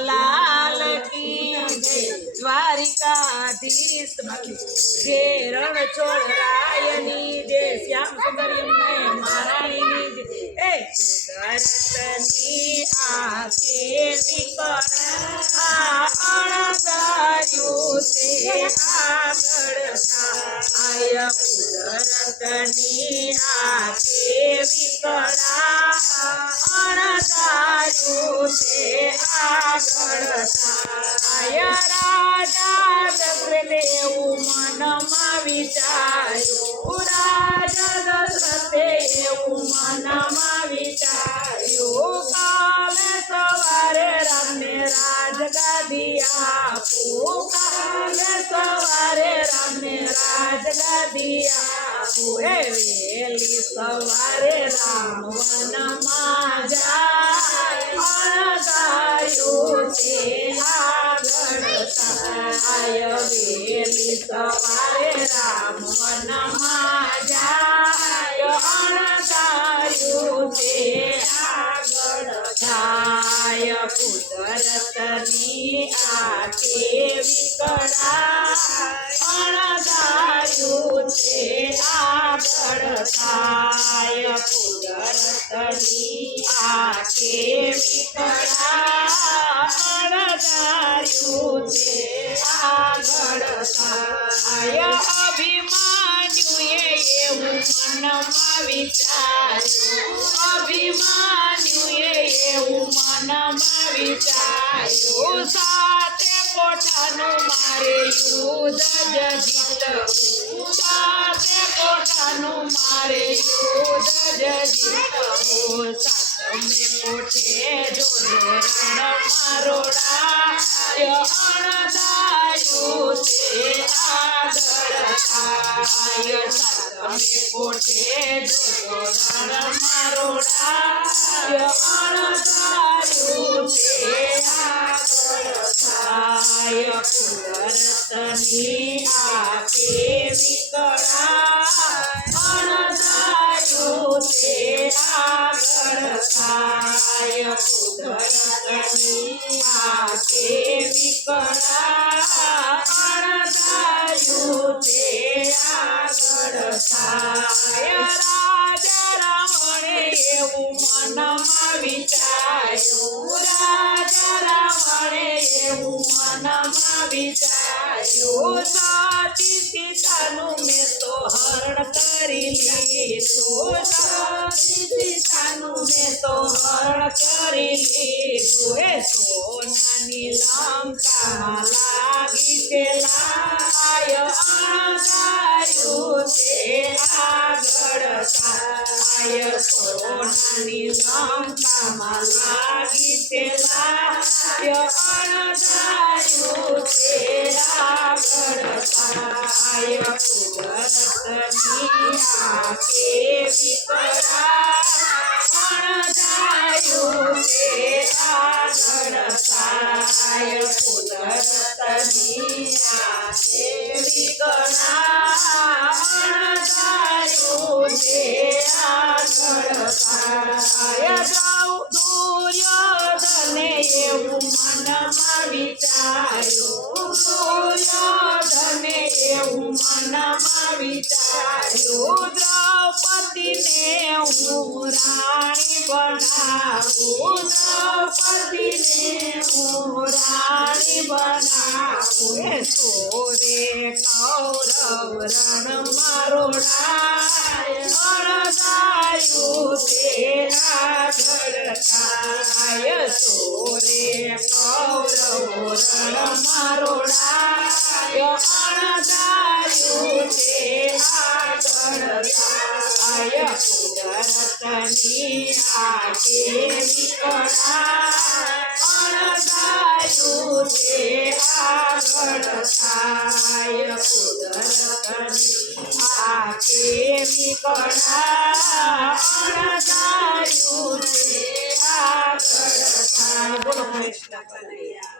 लाल की जय द्वारिकाधीश जे रण छोड़ रायनी जय श्याम सुंदर महारानी जय कुदरतनी आके विकरा अणगार्યું તે આગળ આય કુદરતની આકે વિકરા અણગાર્યું તે આગળ આય રાજા દશરથે એવું મનમાં વિચાર્યું રાજા દશરથે એવું મનમાં વિચાર્યું કાલે સવારે રામને રાજગાદી આપું કાલે સવારે રામને રાજગાદી આપું વેલી સવારે રામ વનમાં જાય અણગાર્યું તે આગળ થાય વેલી સવારે રામ વનમાં જાય અણગાર્યું તે આગળ થાય કુદરતની આકે વિકરા અણગાર્યું તે આગળ થાય કુદરતની આકે વિકરા અણગાર્યું તે આગળ થાય અભિમાન્યુએ એવું મનમાં વિચાર્યું અભિમાન્યુએ એવું મનમાં વિચાર્યું સાથે પોતાનું મારે યુદ્ધ જ જીતવું સાથે પોતાનું મારે યુદ્ધ જ જીતવું સાતમે પોઠે જોજો રણ મારોડાય અણગાર્યું તે આગળ થાય સાતમે પોઠે જોજો રણ મારોડાય અણગાર્યું તે આગળ થાય કુદરતની આકે વિકરા અણગાર્યું તે આગળ થાય કુદરતની આકે વિકરા અણગાર્યું તે આગળ થાય રાજા રાવણે એવું મનમાં વિચાર્યું રાજા રાવણે એવું મનમાં વિચાર્યું સતી સીતાનું મેં તો હરણ કરી લીધું સતી સીતાનું મેં તો હરણ કરી લીધું સોનાની લંકામાં લાગી તે લાય અણગાર્યું તે આગળ થાય સોનાની લંકામાં લાગી તે લાય અણગાર્યું તે આગળ થાય કુદરતની આકે વિકરા અણગાર્યું તે આગળ થાય કુદરતની આકે વિકરા અણગાર્યું તે આગળ થાય દુર્યોધને એવું મનમાં વિચાર્યું દુર્યોધને એવું મનમાં વિચાર્યું દ્રૌપદીને હું રાણી બનાવું દ્રૌપદીને હું રાણી બનાવું સોરે કૌરવ રણ મારોડાય અણગાર્યું તે આગળ થાય સોરે કૌરવ રણ મારોડાય અણગાર્યું તે આગળ થાય કુદરતની આકે વિકરા અણગાર્યું તે આગળ થાય કુદરતની આકે વિકરા અણગાર્યું તે આગળ થાય. બોલો કૃષ્ણ કનૈયા.